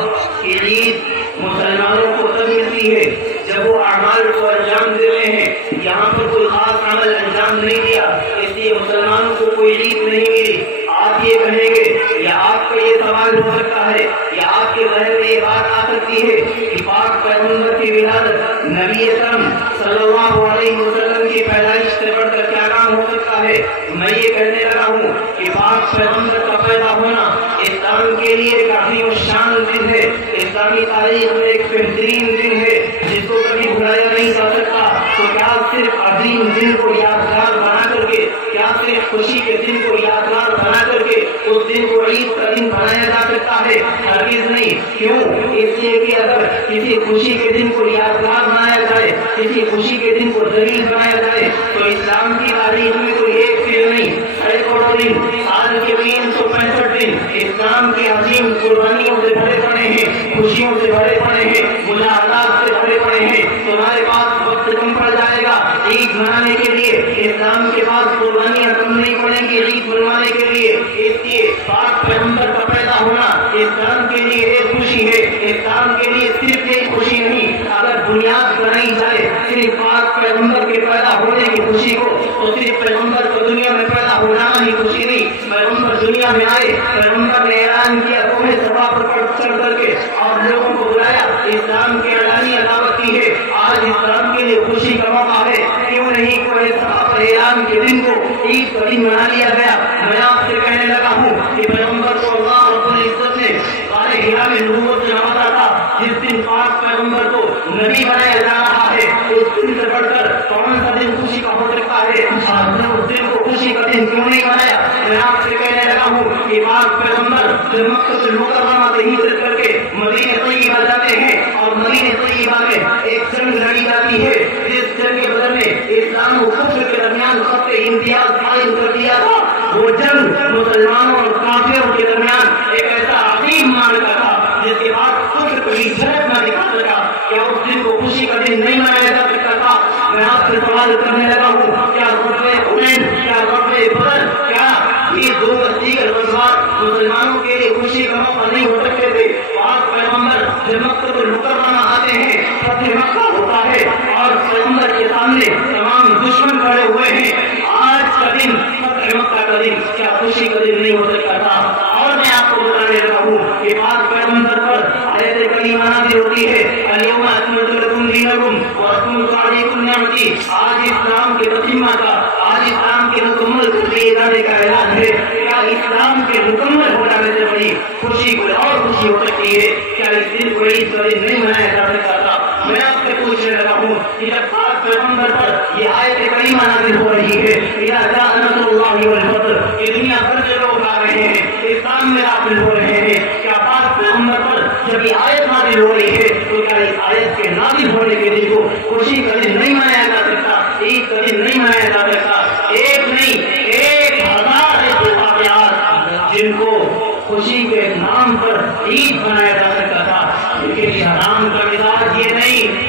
کہ عید مسلمانوں کو تب ملتی ہے جب وہ اعمال کو انجام دیتے ہیں۔ یہاں پر کوئی خاص عمل انجام نہیں دیا، اس لیے مسلمانوں کو کوئی عید نہیں ملی۔ آپ یہ کہیں گے یا آپ کا یہ سوال ہو سکتا ہے یا آپ کے ذہن میں یہ بات آ سکتی ہے کہ پاک پیغمبر کی ولادت، نبی اکرم صلی اللہ علیہ وسلم کی پیدائش سے بڑھ کر کیا کام ہو سکتا ہے؟ میں یہ کہنے لگا ہوں کہ پاک پیغمبر کا پیدا ہونا اسلام کے لیے ایک عظیم الشان دن ہے، اسلامی تاریخ میں ایک بہترین دن ہے جس کو کبھی بھلایا نہیں جا سکتا۔ تو کیا صرف عظیم دن کو یادگار بنا کر کے، کیا صرف خوشی کے دن کو یادگار بنا کر کے اس دن کو عید کا دن بنایا جا سکتا ہے؟ ہرگز نہیں۔ کیوں؟ اس لیے کہ اگر کسی خوشی کے دن کو یادگار بنایا جائے، کسی خوشی کے دن کو ذلیل بنایا جائے تو اسلام کی تاریخ میں کوئی ایک دن نہیں، سینکڑوں دن، سال کے 365 دن اسلام کے عظیم قربانیوں سے بھرے پڑے ہیں، خوشیوں سے بھرے پڑے ہیں، مجاہدات سے بھرے پڑے ہیں۔ تمہارے پاس وقت کم پڑ جائے گا عید منانے کے لیے، اسلام کے پاس قربانیاں کم نہیں پڑیں گی عید منوانے کے لیے۔ اس لیے پاک پیغمبر کا پیدا ہونا اسلام کے لیے ایک خوشی ہے، اسلام کے لیے صرف ایک خوشی نہیں۔ اگر بنیاد بنائی جائے صرف پاک پیغمبر کے پیدا ہونے کی خوشی کو، تو صرف پیغمبر کو دنیا میں پیدا ہونا ہی خوشی نہیں۔ پیغمبر دنیا میں آئے، پیغمبر نے اعلان کیا کوہ صفا پر چڑھ کر کے اور لوگوں کو بلایا، اسلام کی اعلانیہ دعوت کی ہے۔ آج اسلام کے لیے خوشی کا موقع ہے، کیوں نہیں کوہ صفا پر اعلان کے دن کو عید کا دن بنا لیا گیا؟ میں آپ سے کہنے لگا ہوں کہ پیغمبر کو اللہ رب العزت نے غار حرا میں نبوت سے نوازا تھا۔ جس دن پاک پیغمبر کو نبی بنایا جا رہا ہے، اس دن سے بڑھ کر کون سا دن خوشی کا ہو سکتا ہے؟ آپ نے اس دن کو خوشی کا دن کیوں نہیں بنایا؟ میں آپ سے کہنے لگا ہوں کہ پاک پیغمبر جب مکہ المکرمہ سے ہجرت کر کے مدینہ طیبہ جاتے ہیں اور مدینہ طیبہ میں ایک جنگ لڑی جاتی ہے، جس جنگ کے بدل میں اسلام و کفر کے درمیان خط امتیاز قائم کر دیا تھا۔ وہ جنگ مسلمانوں اور کافروں کے درمیان ایک ایسا عظیم معرکہ تھا جس کے بعد کفر کو جھلک نہ دکھا سکا۔ کیا اس دن کو خوشی کا دن نہیں منایا جا سکتا تھا؟ میں آپ سے سوال کرنے لگا ہوں، کیا غزوہ حنین، کیا غزوہ بدر، کیا یہ دو دیگر غزوات مسلمانوں کے لیے خوشی کا موقع نہیں ہو سکتے تھے؟ پاک پیغمبر جب مکہ المکرمہ آتے ہیں، فتح مکہ ہوتا ہے اور پیغمبر کے سامنے تمام دشمن کھڑے ہوئے ہیں۔ آج کا دن فتح مکہ کا دن کیا خوشی کا دن نہیں ہو سکتا تھا؟ اور میں آپ کو بتانے لگا ہوں کہ پاک پیغمبر پر آیت کریمہ نازل ہوتی ہے، الیوم اکملت لکم دینکم واتممت علیکم نعمتی۔ آج اسلام کے تتمہ کا، آج اسلام کے مکمل کر دیے جانے کا اعلان ہے۔ کیا اسلام کے مکمل ہو جانے سے بڑی خوشی کوئی اور خوشی ہو سکتی ہے؟ کیا اس دن کو عید کا دن نہیں منایا جا سکتا تھا؟ میں آپ سے پوچھنے لگا ہوں کہ جب پاک پیغمبر پر یہ آیت کریمہ نازل ہو رہی ہے، اذا جاء نصر اللہ والفتح، یہ دنیا بھر سے لوگ آ رہے ہیں، اسلام میں داخل ہو رہے ہیں، کیا پاک پیغمبر پر جب یہ آیت نازل ہو رہی ہے تو کیا اس آیت کے نازل ہونے کے دن کو خوشی کا دن نہیں منایا جا سکتا، عید کا دن نہیں منایا جا سکتا؟ ایک نہیں، 1000 ایسے واقعات جن کو خوشی کے نام پر عید بنایا جا سکتا تھا، لیکن اسلام کا مزاج یہ نہیں،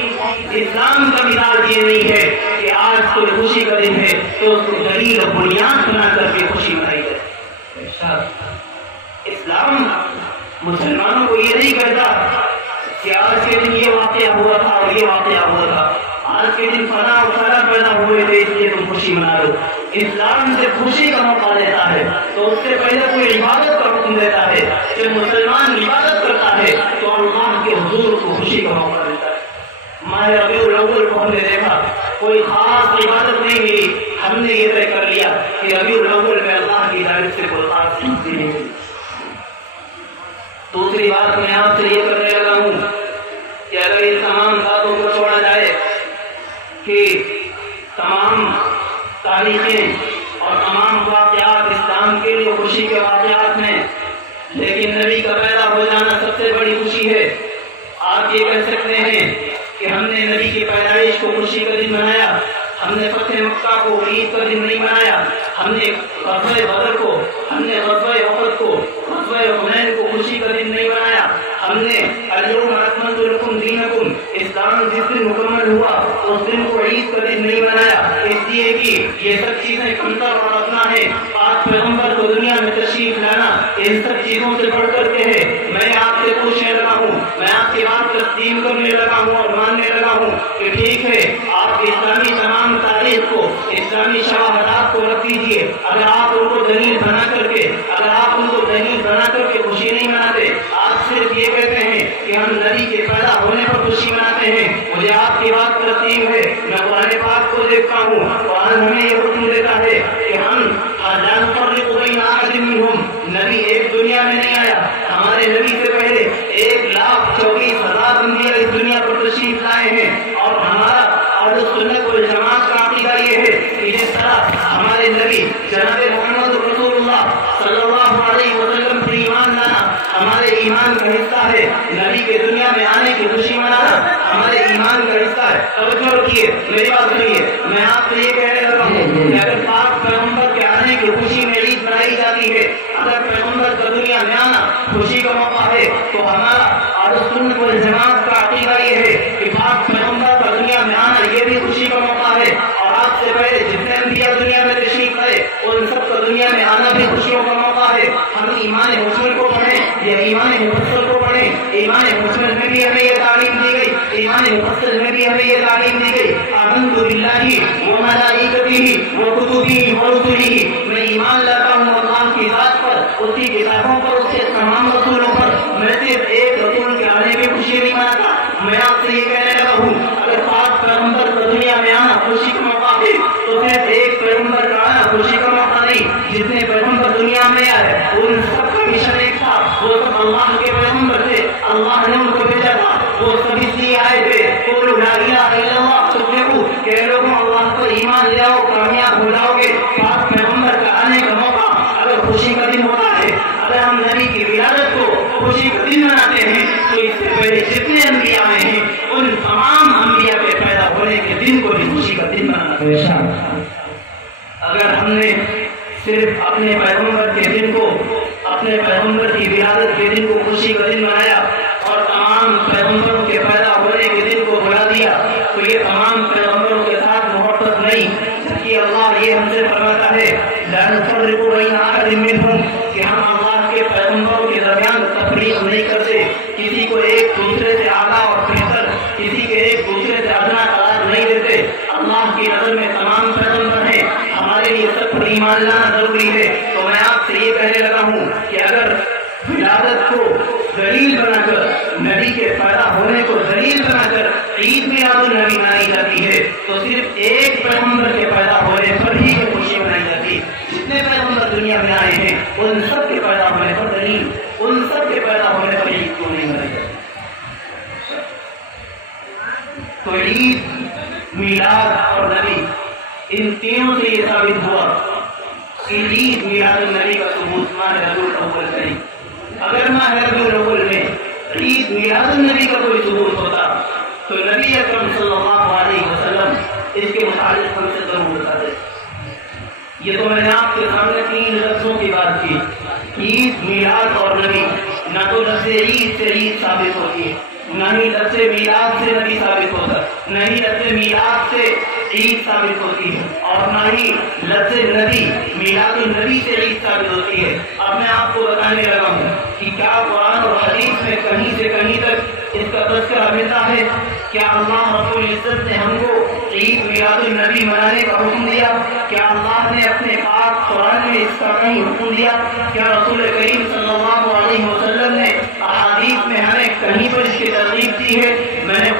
اسلام کا مزاج یہ نہیں ہے کہ آج کوئی خوشی کا دن ہے تو اس کو دلیل و بنیاد بنا کر کے خوشی منائی جائے۔ اسلام مسلمانوں کو یہ نہیں کہتا کہ آج کے دن یہ واقعہ ہوا تھا اور یہ واقعہ ہوا تھا، آج کے دن فلاں اور فلاں پیدا ہوئے تھے اس لیے تم خوشی منا لو۔ اسلام سے خوشی کا موقع دیتا ہے تو اس سے پہلے کوئی عبادت کا حکم دیتا ہے۔ جب مسلمان عبادت کرتا ہے تو اللہ کے حضور کو خوشی کا موقع دیتا ہے۔ ماہ ربیع الاول کو ہم نے دیکھا، کوئی خاص عبادت نہیں ملی، ہم نے یہ طے کر لیا کہ ربیع الاول میں اللہ کی جانب سے کوئی خاص چیز نہیں ملی۔ دوسری بات میں آپ سے یہ کرنے لگا ہوں کہ اگر ان تمام باتوں کو چھوڑا جائے کہ تمام تاریخیں اور تمام واقعات اسلام کے لیے خوشی کے واقعات ہیں، لیکن نبی کا پیدا ہو جانا سب سے بڑی خوشی ہے۔ آپ یہ کہہ سکتے ہیں کہ ہم نے نبی کی پیدائش کو خوشی کا دن منایا، ہم نے فتح مکہ کو عید کا دن نہیں منایا، ہم نے غزوہ بدر کو، ہم نے غزوہ احد کو، غزوہ حنین کو خوشی کا دن نہیں منایا، ہم نے الیوم اکملت لکم دینکم، اسلام جس دن مکمل ہوا اس دن کو عید کا دن نہیں منایا، اس لیے کہ یہ سب چیزیں کمتر اور ادنا ہے۔ پاک پیغمبر کو دنیا میں تشریف لانا ان سب چیزوں سے بڑھ کر کے ہے۔ میں آپ سے پوچھنے لگا ہوں، میں آپ کی بات تسلیم کرنے لگا ہوں اور ماننے لگا ہوں کہ ٹھیک ہے، آپ اسلامی تمام تاریخ کو، اسلامی شواہدات کو رکھ دیجیے، اگر آپ ان کو دلیل بنا کر کے، اگر آپ ان کو دلیل بنا کر کے خوشی نہیں مناتے، آپ صرف یہ کہتے ہیں کہ ہم نبی کے پیدا ہونے پر خوشی مناتے ہیں، مجھے آپ کی بات تسلیم ہے۔ میں قرآن پاک کو دیکھتا ہوں، قرآن ہمیں یہ حکم دیتا ہے کہ ہم لا نفرق بین احد منہم، نبی ایک دنیا میں نہیں آیا، ہمارے نبی سے پہلے 1,24,000 انبیاء اس دنیا پر تشریف لائے ہیں، اور ہمارا اہل سنت والجماعت کا عقیدہ یہ ہے کہ جس طرح ہمارے نبی جناب محمد رسول اللہ صلی اللہ علیہ وسلم پر ایمان لانا ہمارے ایمان کا حصہ ہے، نبی کے دنیا میں آنے کی خوشی منانا ہمارے ایمان کا حصہ ہے۔ توجہ رکھیے، میری بات سنیے، میں آپ سے یہ کہنے لگا ہوں کہ اگر پاک پیغمبر کے آنے کی خوشی میں عید منائی جاتی ہے، اگر پیغمبر کا دنیا میں آنا خوشی کا موقع ہے، تو ہمارا اہل سنت والجماعت کا عقیدہ یہ ہے کہ پاک پیغمبر کا دنیا میں آنا یہ بھی خوشی کا موقع ہے، اور آپ سے پہلے جتنے انبیاء دنیا میں تشریف لائے ان سب کا دنیا میں آنا بھی خوشیوں کا موقع ہے۔ ہم ایمان مسلم کو پڑھیں یا ایمان مفصل کو پڑھیں، ایمان مسلم میں بھی ہمیں یہ تعلیم دی گئی، ایمان مفصل میں بھی ہمیں یہ تعلیم دی گئی، آمنت باللہ و ملائکتہ و کتبہ و رسلہ، میں ایمان لاتا ہوں اللہ کی ذات پر، اس کی کتابوں پر، اس کے تمام رسولوں پر، میں صرف ایک رسول کے آنے کی خوشی نہیں مناتا۔ میں آپ سے یہ کہنے لگا ہوں اگر پاک پیغمبر کا دنیا میں آنا خوشی کا موقع ہے تو صرف ایک پیغمبر کا آنا خوشی کا موقع نہیں، جتنے پیغمبر دنیا میں آئے ان سب کا مشن ایک تھا، وہ سب اللہ کے پیغمبر تھے، اللہ نے ان کو بھیجا تھا، وہ سب اس لیے آئے تھے قولوا لا الہ الا اللہ تفلحوا، کہ لوگوں اللہ پر ایمان لے آؤ کامیاب ہو جاؤ گے۔ پاک پیغمبر کا آنے کا موقع اگر خوشی کا دن ہوتا ہے، اگر ہم نبی کی ولادت کو خوشی کا دن مناتے ہیں تو اس سے پہلے جتنے انبیاء میں ہیں ان تمام انبیاء کے پیدا ہونے کے دن کو بھی خوشی کا دن منانا ہے۔ اگر ہم نے صرف اپنے پیغمبر کے دن کو، اپنے پیغمبر کی ولادت کے دن کو خوشی کا دن منایا اور تمام پیغمبروں کے پیدا ہونے کے دن کو بلا دیا تو یہ تمام پیغمبروں کے ساتھ محبت نہیں، جبکہ اللہ یہ ہم سے فرماتا ہے لا نفرق بین احد منہم، کہ ہم اللہ کے پیغمبروں کے درمیان تفریق نہیں کرتے، کسی کو ایک دوسرے سے اعلیٰ اور بہتر، کسی کے ایک دوسرے سے ادنا قرار نہیں دیتے۔ اللہ کی نظر میں تمام پیغمبر ہیں، ہمارے لیے سب پر ایمان لانا ضروری ہے۔ تو میں آپ سے یہ کہنے لگا ہوں کہ اگر ولادت کو دلیل بنا کر، نبی کے پیدا ہونے کو دلیل بنا کر عید میلاد النبی منائی جاتی ہے تو صرف ایک پیغمبر کے پیدا ہونے پر ہی یہ خوشی منائی جاتی ہے۔ جتنے پیغمبر دنیا میں آئے ہیں ان سب کے پیدا ہونے پر دلیل، ان سب کے پیدا ہونے پر عید کیوں نہیں منائی جاتی؟ تو عید، میلاد اور نبی ان تینوں سے یہ ثابت ہوا کہ عید میلاد النبی کا ثبوت ماہ ربیع الاول سے نہیں۔ اگر ماہ ربیع الاول میں عید میلاد النبی کا کوئی ثبوت ہوتا تو نبی اکرم صلی اللہ علیہ وسلم اس کے متعلق ہم سے ضرور بتاتے۔ یہ تو میں نے آپ کے سامنے 3 لفظوں کی بات کی، عید، میلاد اور نبی۔ نہ تو لفظ عید سے عید ثابت ہوتی ہے، نہ ہی لفظ میلاد سے نبی ثابت ہوتا، نہ ہی لفظ میلاد سے عید ثابت ہوتی ہے، اور نہ ہی لفظ نبی، میلاد النبی سے عید ثابت ہوتی ہے۔ اب میں آپ کو بتانے لگا ہوں کہ کیا قرآن اور حدیث میں کہیں سے کہیں تک اس کا تذکرہ ملتا ہے؟ کیا اللہ رب العزت نے ہم کو عید میلاد النبی منانے کا حکم دیا؟ کیا اللہ نے اپنے پاک قرآن میں اس کا کہیں حکم دیا؟ کیا رسول کریم صلی اللہ علیہ وسلم نے احادیث میں ہمیں کہیں پر اس کی ترغیب دی ہے؟ میں نے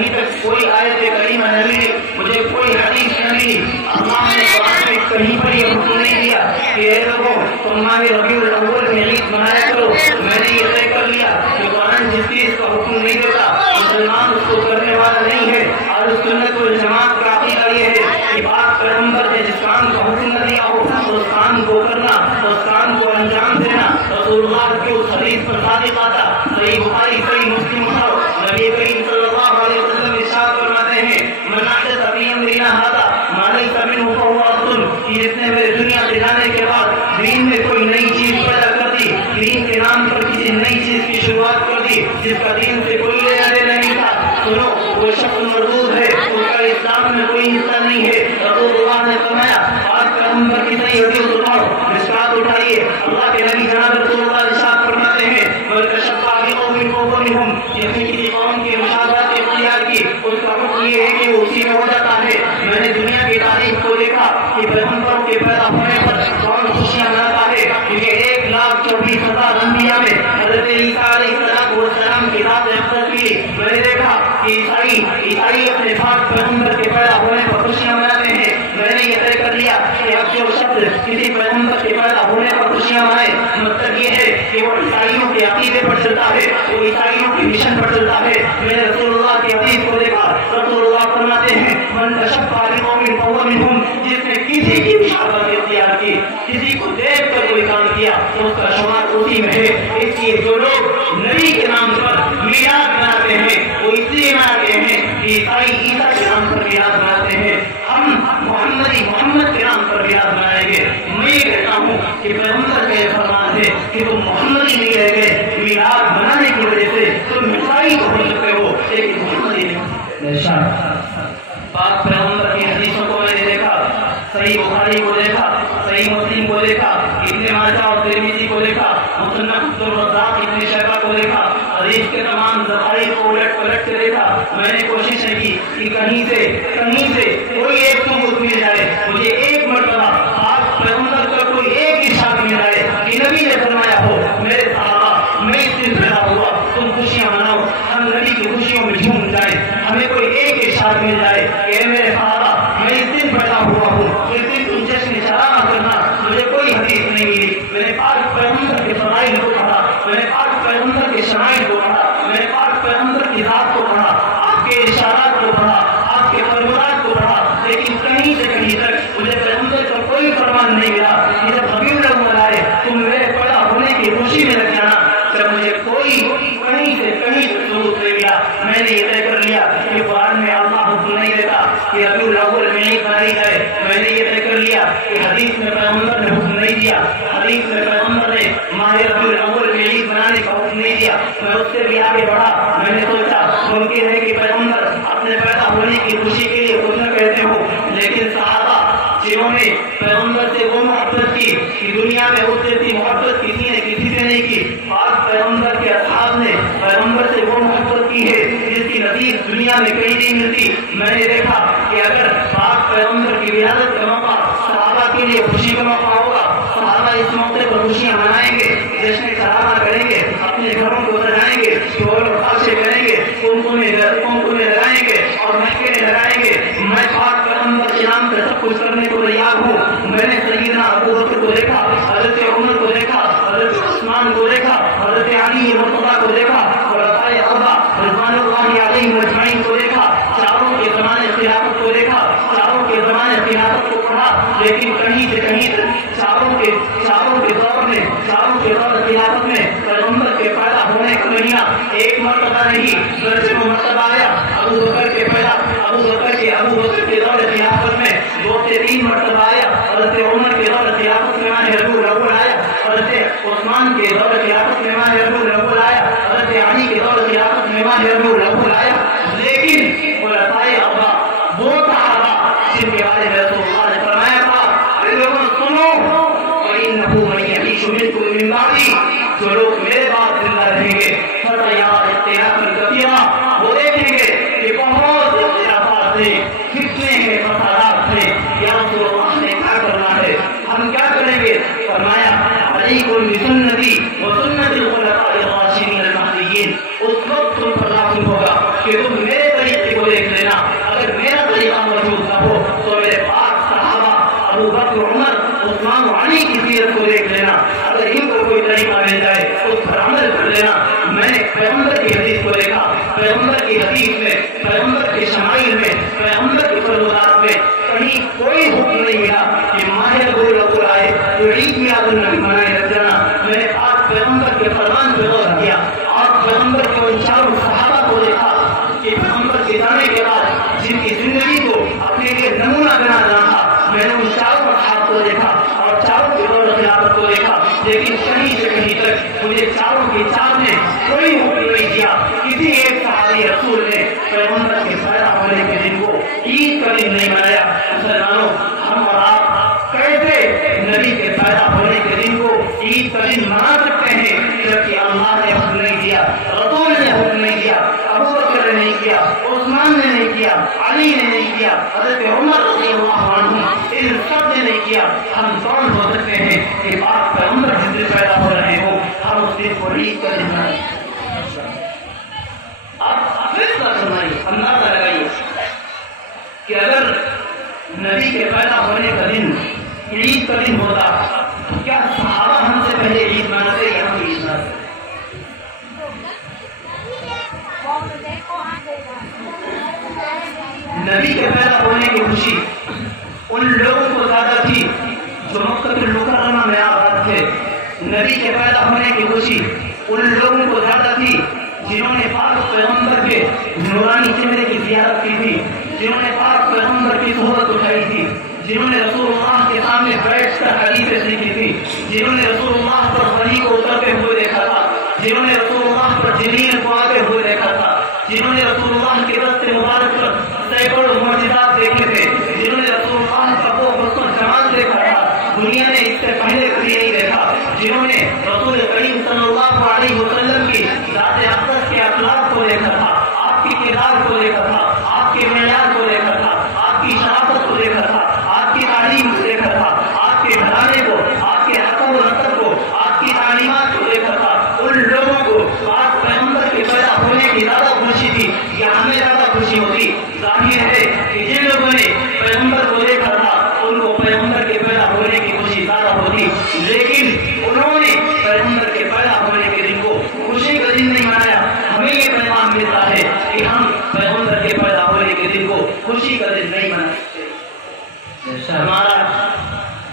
کہیں تک کوئی آیت کریمہ نہ ملی، مجھے کوئی حدیث نہ ملی، اللہ نے قرآن میں کہیں پر یہ حکم نہیں دیا کہ اے لوگوں تم ماہ ربیع الاول میں عید منایا کرو۔ میں نے یہ طے کر لیا کہ قرآن جس چیز کا حکم نہیں دیتا مسلمان اس کو کرنے والا نہیں ہے، اور سنت والجماعت کا عقیدہ یہ ہے کہ بات پیغمبر نے جس کام کا حکم نہ دیا ہو اس کام کو کرنا، اس کام کو انجام دینا۔ رسول اللہ کی اس حدیث پر صادق آتا، صحیح بخاری صحیح مسلم ہو، نبی کریم صلی اللہ علیہ وسلم ارشاد فرماتے ہیں من احدث فی امرنا ھذا ما لیس منہ فہو رد، کہ جس نے میرے دنیا سے جانے کے بعد دین میں کوئی نئی چیز پیدا کر دی، دین کے نام پر کسی نئی چیز کی شروعات کر دی جس کا دین سے کوئی لینا دینا نہیں تھا، سنو وہ شخص مردود ہے، اس کا اسلام میں کوئی حصہ نہیں ہے۔ رسول اللہ نے فرمایا آج پیغمبر کی صحیح حدیث اٹھاؤ، مشکات اٹھائیے، اللہ کے نبی جناب رسول اللہ ارشاد فرماتے ہیں وَتَشَبَّهَ بِقَوْمٍ فَهُوَ مِنْهُمْ، جس نے کسی قوم کی مشابہت اختیار کی اس کا حکم یہ ہے کہ وہ اسی میں ہو جاتا ہے۔ میں نے دنیا کی تاریخ کو دیکھا کہ پیغمبروں کے پیدا ہونے پر کون خوشیاں مناتا ہے، کیونکہ 1,24,000 انبیاء میں حضرت عیسیٰ علیہ السلام کی ذات اقدس کی میں نے دیکھا کہ عیسائی اپنے پاک پیغمبر کے پیدا ہونے پر خوشیاں مناتے ہیں۔ میں نے یہ طے کر لیا کہ اب جو شخص کسی پیغمبر کے پیدا ہونے پر خوشیاں منائے مطلب یہ ہے کہ وہ عیسائیوں کے عقیدے پر چلتا ہے، وہ عیسائیوں کے مشن پر چلتا ہے۔ میں نے رسول اللہ کی حدیث کو دیکھا، رسول اللہ فرماتے ہیں من تشبہ بقوم فہو منہم، جس نے کسی کی مشابہت اختیار کی، کسی کو دیکھ کر کوئی کام کیا تو اس کا شمار اسی میں ہے۔ اس لیے جو لوگ نبی کے نام پر میلاد مناتے ہیں وہ اس لیے مناتے ہیں کہ عیسائی عیسیٰ کے نام پر میلاد مناتے ہیں، ہم محمد کے نام پر میلاد منائیں گے۔ میں یہ کہتا ہوں کہ پیغمبر کا یہ فرمان ہے کہ تم محمدی نہیں رہ گئے، میلاد منانے کی وجہ سے تم عیسائی ہو سکتے ہو لیکن محمدی نہیں۔ پاک پیغمبر کی حدیثوں کو میں نے دیکھا، صحیح بخاری کو دیکھا، صحیح مسلم کو دیکھا، ابن ماجہ اور ترمذی کو دیکھا، مصنف عبدالرزاق ابن شیبہ کو دیکھا، حدیث کے تمام ذخائر کو الٹ پلٹ کے دیکھا۔ میں نے کوشش کی کہ کہیں سے کوئی ایک ثبوت مل جائے، مجھے ایک مرتبہ پاک پیغمبر کا کوئی ایک ارشاد مل جائے کہ نبی نے فرمایا ہو میرے صحابہ میں اس دن پیدا ہوا تم خوشیاں مناؤ، ہم نبی کی خوشیوں میں جھوم جائیں۔ ہمیں کوئی ایک ارشاد مل جائے کہ میرے صحابہ میں اس دن پیدا ہوا ہوں، اس دن تم جشن شرارہ کرنا، مجھے کوئی حدیث نہیں ملی۔ میں نے پاک پیغمبر کے فضائل کو پڑھا، میں نے پاک پیغمبر کے شمائل کو پڑھا، میں نے پاک پیغمبر کی ذات کو پڑھا، آپ کے ارشادات کو پڑھا، آپ کے فرمانات کو پڑھا، لیکن کہیں سے کہیں تک مجھے پیغمبر کا کوئی فرمان نہیں ملا کہ جب ربیع الاول آئے تم میرے پیدا ہونے کی خوشی میں لگ جانا۔ جب مجھے کوئی کہیں سے کہیں ثبوت نہیں ملا، میں نے یہ طے کر لیا کہ قرآن میں اللہ حکم نہیں دیتا کہ ربیع الاول میں عید منائی جائے۔ میں نے یہ طے کر لیا کہ حدیث میں پیغمبر نے حکم نہیں دیا، حدیث میں پیغمبر نے ماہ ربیع الاول میں عید منانے کا حکم نہیں دیا۔ میں اس سے بھی آگے بڑھا، میں نے سوچا ممکن ہے کہ پیغمبر اپنے پیدا ہونے کی خوشی کے لیے کچھ نہ کہتے ہو، لیکن صحابہ جنہوں نے پیغمبر سے وہ محبت کی کہ دنیا میں اس جیسی محبت کسی نے کسی سے نہیں کی، پاک پیغمبر کے اصحاب نے پیغمبر سے وہ محبت کی ہے جس کی نظیر دنیا میں کہیں نہیں ملتی۔ میں نے دیکھا کہ اگر پاک پیغمبر کی ولادت کا موقع صحابہ کے لیے خوشی کا موقع ہوگا، صحابہ اس موقع پر خوشیاں منائیں گے، جشن شرارہ کریں گے، اپنے گھروں کو سجائیں گے، ڈھول اور خاصے کریں گے، کمکمے لگائیں گے اور محفلیں لگائیں گے۔ میں پاک پیغمبر کے نام پر سب کچھ کرنے کو تیار ہوں۔ میں نے سیدنا ابو بکر کو دیکھا، حضرت عمر کو دیکھا، حضرت عثمان کو دیکھا، حضرت علی مرتضیٰ کو دیکھا، خلفائے اربعہ رضوان اللہ علیہم اجمعین کو دیکھا، چاروں کے زمانے خلافت کو دیکھا، چاروں کے زمانے خلافت کو پڑھا، لیکن کہیں سے کہیں چاروں کے دور خلافت میں پیغمبر کے پیدا ہونے کا مہینہ ایک مرتبہ نہیں درجنوں مرتبہ آیا۔ ابو بکر کے دور خلافت میں 2 سے 3 مرتبہ آیا، حضرت عمر کے دور خلافت میں ماہ ربیع الاول آیا، حضرت عثمان کے دور خلافت میں ماہ ربیع الاول آیا، حضرت علی کے دور خلافت میں ماہ ربیع الاول آیا۔ لیکن خلفائے اربعہ وہ صحابہ جن کے بارے میں رسول اللہ نے فرمایا تھا اے لوگوں سنو وَإِنَّهُ مَن يَعِشُ مِنكُم مِّن بَعْدِي، جو لوگ میرے بعد زندہ رہیں گے فَسَيَرَىٰ اخْتِلَافًا كَثِيرًا، وہ دیکھیں گے کہ بہت اختلافات تھے، فتنے ہیں، فسادات تھے۔ یا رسول اللہ نے کیا کرنا ہے، ہم کیا کریں گے؟ فرمایا علیکم بسنتی وسنت الخلفاء الراشدین المہدیین۔ اس وقت تم پر لازم ہوگا کہ تم میرے طریقے لیکن کہیں سے کہیں تک مجھے چاروں کے چار نے کوئی حکم نہیں دیا. کسی ایک صحابی رسول نے پیغمبر کے پیدا ہونے کے دن کو عید کا دن نہیں منایا. مسلمانوں، ہم اور آپ کیسے نبی کے پیدا ہونے کے دن کو عید کا دن منا سکتے ہیں جبکہ اللہ نے حکم نہیں دیا، رسول نے حکم نہیں دیا، ابو بکر نے نہیں کیا، عثمان نے نہیں کیا، علی نے نہیں کیا، حضرت عمر رضی اللہ عنہ ان سب نے نہیں کیا. ہم کون ہو سکتے ہیں کہ آپ پیغمبر جس دن پیدا ہو رہے ہو ہم اس دن کو عید کا دن منائیں؟ آپ فیصلہ فرمائیے، اندازہ لگائیے کہ اگر نبی کے پیدا ہونے کا دن عید کا دن ہوتا تو کیا صحابہ ہم سے پہلے عید مناتے یا ہم عید مناتے؟ نبی کے پیدا ہونے کی خوشی ان لوگوں کو زیادہ تھی جو مکہ المکرمہ میں آباد تھے. نبی کے پیدا ہونے کی خوشی ان لوگوں کو زیادہ تھی جنہوں نے پاک پیغمبر کے نورانی چہرے کی زیارت کی تھی، جنہوں نے پاک پیغمبر کی صحبت اٹھائی تھی، جنہوں نے رسول اللہ کے سامنے بیٹھ کر حدیثیں سیکھی تھی، جنہوں نے رسول اللہ پر وحی کو اترتے ہوئے دیکھا تھا، جنہوں نے رسول اللہ پر جبریل کو آتے ہوئے دیکھا تھا، جنہوں نے رسول اللہ کے دست مبارک پر سینکڑوں معجزات دیکھے تھے، جنہوں نے رسول اللہ کا وہ حسن جمال دیکھا تھا دنیا نے اس سے پہلے کبھی نہیں دیکھا، جنہوں نے رسول کریم صلی اللہ علیہ وسلم کی ذات اقدس کے اخلاق کو دیکھا تھا، آپ کی کردار کو دیکھا تھا، آپ کے معیار کو دیکھا تھا، آپ کی شرافت کو دیکھا تھا، آپ کی تعلیم کو دیکھا تھا، آپ کے گھرانے کو، آپ کے نسب و نسب کو، آپ کی تعلیمات کو دیکھا تھا. ان لوگوں کو پاک پیغمبر کے پیدا ہونے کی زیادہ خوشی تھی یا ہمیں زیادہ خوشی ہوتی؟ ظاہر ہے کہ جن لوگوں نے پیغمبر کو دیکھا تھا ان کو پیغمبر کے پیدا ہونے کی خوشی زیادہ ہوتی، لیکن انہوں نے پیغمبر کے پیدا ہونے کے دن کو خوشی کا دن نہیں منایا. ہمیں یہ پیغام ملتا ہے کہ ہم پیغمبر کے پیدا ہونے کے دن کو خوشی کا دن نہیں منا سکتے. ہمارا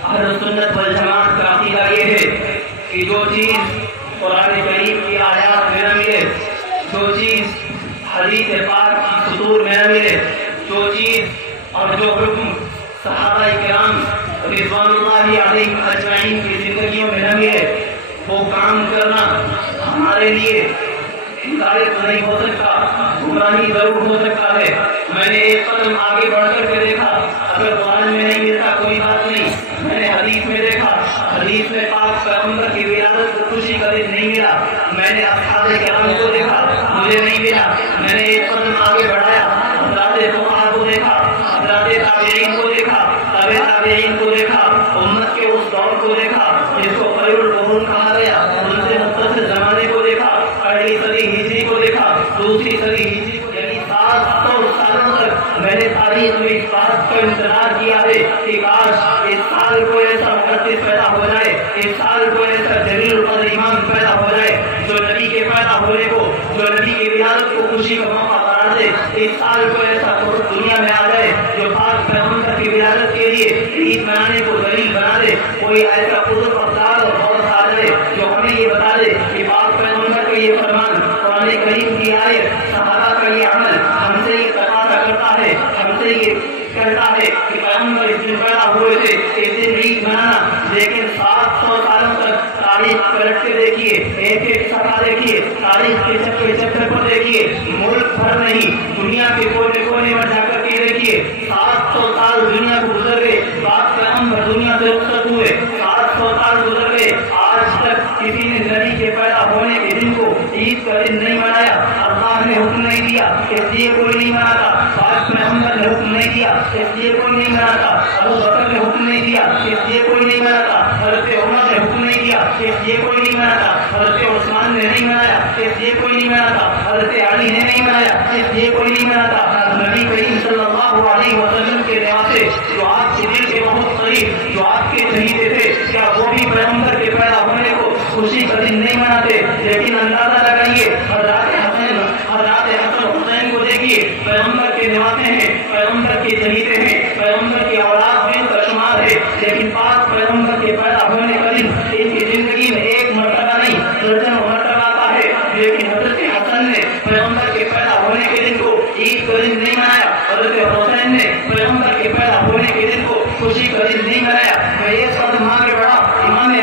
اہل سنت والجماعت کا عقیدہ یہ ہے کہ جو چیز قرآن کریم کی آیات میں نہ ملے، جو چیز حدیث پاک کی سطور میں نہ ملے، جو چیز اور جو حکم صحابہ کرام رضوان اللہ علیہم اجمعین کی زندگیوں میں نہ ملے، وہ کام کرنا ہمارے لیے ہدایت نہیں ہو سکتا، گمراہی ضرور ہو سکتا ہے. میں نے ایک قدم آگے بڑھ کر کے دیکھا، اگر قرآن میں نہیں ملتا کوئی بات نہیں، میں نے حدیث میں دیکھا، حدیث میں پاک پیغمبر کی ولادت کو خوشی کا دن نہیں ملا. میں نے اصحاب کرام کو دیکھا، مجھے نہیں ملا. میں نے ایک قدم آگے بڑھایا، حضرات فقہا کو دیکھا، حضرات تابعین کو دیکھا، تابع تابعین کو دیکھا، امت کے اس دور کو دیکھا جس کو خیر القرون کہا گیا، ان سے متصل زمانے کو دیکھا، پہلی صدی ہجری کو دیکھا، دوسری صدی ہجری کو، یعنی 700 سالوں تک میں نے تاریخ میں اس بات کا انتظار کیا ہے کہ کاش اس سال کوئی ایسا محدث پیدا ہو جائے، اس سال کوئی ایسا جلیل القدر امام پیدا ہو جائے جو نبی کے پیدا ہونے کو، جو نبی کی ولادت کو خوشی کا موقع قرار دے. اس سال کوئی ایسا دنیا میں آ جائے جو پاک پیغمبر کی ولادت کے لیے عید منانے کو دلیل بنا دے. کوئی ایسا قدرت افطار اور بہت آ جائے جو ہمیں یہ بتا دے کہ پاک پیغمبر کا یہ فرمان، قرآن کریم کی آیت، صحابہ کا یہ عمل ہم سے یہ تقاضا کرتا ہے، ہم سے یہ کہتا ہے کہ پیغمبر اس دن پیدا ہوئے تھے، اس دن عید منانا. لیکن 700 سالوں تک تاریخ پلٹ کے دیکھیے، ایک ایک صفحہ دیکھیے، تاریخ کے چپے پر دیکھیے، ملک بھر نہیں دنیا کے کونے کونے میں جا کر کے دیکھیے، 700 سال دنیا کو گزر گئے، پاک پیغمبر دنیا سے رخصت ہوئے، 700 سال گزر گئے، آج تک کسی نے نبی کے پیدا ہونے کے دن کو عید کا دن نہیں منایا. اللہ نے حکم نہیں دیا اس لیے کوئی نہیں مناتا، پاک پیغمبر نے حکم نہیں دیا اس لیے کوئی نہیں مناتا، ابو بکر نے حکم نہیں دیا اس لیے کوئی نہیں مناتا، حضرت عمر نے حکم نہیں دیا اس لیے کوئی نہیں مناتا، حضرت عثمان نے نہیں منایا اس لیے کوئی نہیں مناتا، حضرت علی نے نہیں منایا اس لیے کوئی نہیں مناتا. نبی کریم صلی اللہ علیہ وسلم کے نواسے جو آپ کے دل کے بہت قریب، جو آپ کے چہیتے تھے، کیا وہ بھی پیغمبر کے پیدا ہونے کو خوشی کا دن نہیں مناتے؟ لیکن اندازہ لگائیے، حضرات حسن حسین کو دیکھیے، پیغمبر کے نواسے ہیں، پیغمبر کے چہیتے ہیں، پیغمبر کی اولاد میں کا شمار ہے، لیکن پاک پیغمبر کے پیدا ہونے کا دن ان کی زندگی میں ایک مرتبہ نہیں درجنوں مرتبہ آتا ہے. لیکن حضرت حسن نے پیغمبر کے پیدا ہونے کے دن کو عید کا دن نہیں منایا، حضرت حسین نے پیغمبر کے پیدا ہونے کے دن کو خوشی کا دن نہیں منایا. میں یہ قدم آگے بڑھا، امام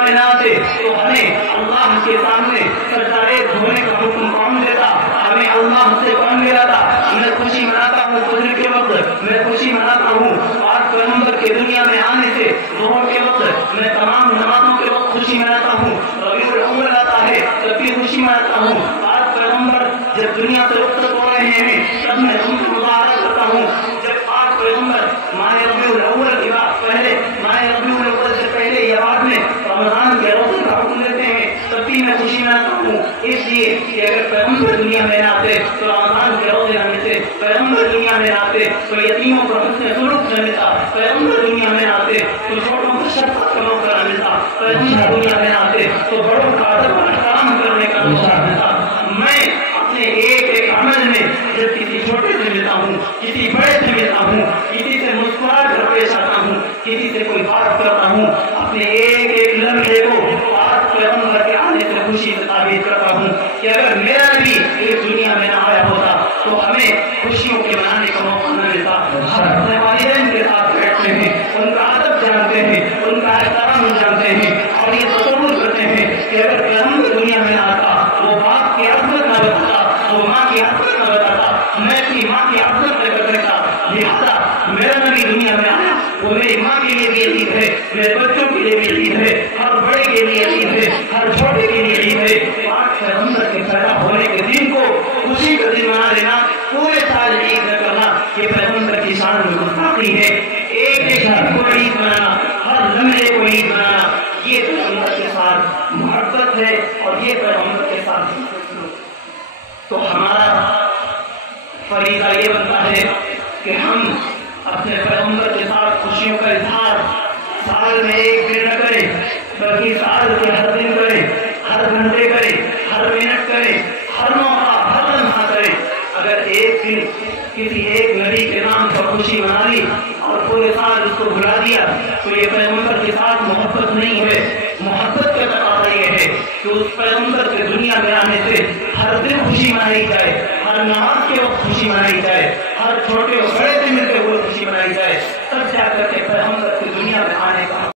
دنیا میں نہ آتے تو ہمیں اللہ کے سامنے سجدہ دھونے کا حکم کون دیتا؟ ہمیں اللہ سے کون ملاتا؟ میں خوشی مناتا ہوں فجر کے وقت، میں خوشی مناتا ہوں پاک پیغمبر کے دنیا میں آنے سے ظہر کے وقت، میں تمام نمازوں کے وقت خوشی مناتا ہوں، ربیع الاول آتا ہے تب بھی خوشی مناتا ہوں، پاک پیغمبر جب دنیا سے رخصت ہو رہے ہیں تب میں ان کو مبارک کرتا ہوں، جب پاک پیغمبر ماہ ربیع الاول کے بعد پہلے ماہ ربیع الاول سے پہلے یا بعد میں رمضان کے روزے کا حکم دیتے ہیں تب بھی میں خوشی مناتا ہوں، اس لیے کہ اگر پیغمبر دنیا میں نہ آتے تو رمضان کے روزے نہ ملتے، پیغمبر دنیا میں نہ آتے تو یتیموں کو حسن سلوک نہ ملتا، پیغمبر دنیا میں نہ آتے تو چھوٹوں کو شفقت کا موقع نہ ملتا، پیغمبر دنیا میں نہ آتے تو بڑوں کا ادب اور احترام کرنے کا موقع ملتا۔ میں اپنے ایک ایک عمل میں جب کسی چھوٹے سے ملتا ہوں، کسی بڑے سے ملتا ہوں، کسی سے مسکرا کر پیش آتا ہوں، کسی سے کوئی بات کرتا ہوں، اپنے ایک ایک لمحے کو پاک پیغمبر کے آنے سے خوشی سے تعبیر کرتا ہوں کہ اگر میرا بھی اس دنیا میں نہ آیا ہوتا تو ہمیں خوشیوں کے منانے کا موقع نہ ملتا۔ ہم اپنے والدین کے ساتھ بیٹھتے ہیں، ان کا ادب جانتے ہیں، ان کا احترام جانتے ہیں اور یہ تصور کرتے ہیں کہ اگر پیغمبر دنیا میں نہ آتا، وہ باپ کی عظمت نہ بتاتا، وہ ماں کی عظمت نہ بتاتا، میں اپنی ماں کی عظمت نہ کرتا، لہٰذا میرا نبی دنیا میں آیا وہ میری ماں کے لیے بھی عزیز ہے، میرے بچوں کے لیے بھی عزیز ہے، ہر بڑے کے لیے عزیز ہے، ہر چھوٹے کے لیے عزیز ہے۔ پاک پیغمبر کے پیدا ہونے کے دن کو خوشی کا دن منا لینا، پورے سال عید نہ کرنا، یہ پیغمبر کی شان میں گستاخی ہے۔ ایک ایک دن کو عید بنانا، ہر لمحے کو عید بنانا، یہ پیغمبر کے ساتھ محبت ہے اور یہ پیغمبر کے ساتھ تو ہمارا فریضہ یہ بنتا ہے کہ ہم اپنے پیغمبر کے ساتھ خوشیوں کا اظہار سال میں ایک دن نہ کریں بلکہ سال کے ہر دن کریں، ہر گھنٹے کریں، ہر منٹ کریں، ہر موقع ہر لمحہ کریں۔ اگر ایک دن کسی ایک نبی کے نام پر خوشی منا لی اور پورے سال اس کو بھلا دیا تو یہ پیغمبر کے ساتھ محبت نہیں ہے۔ محبت کا تقاضا یہ ہے کہ اس پیغمبر کے دنیا میں آنے سے ہر دن خوشی منائی جائے، ہر نماز کے وقت خوشی منائی جائے، ہر چھوٹے اور بڑے سے ملتے ہوئے خوشی منائی جائے، تب جا کر کے پیغمبر کی دنیا میں آنے کا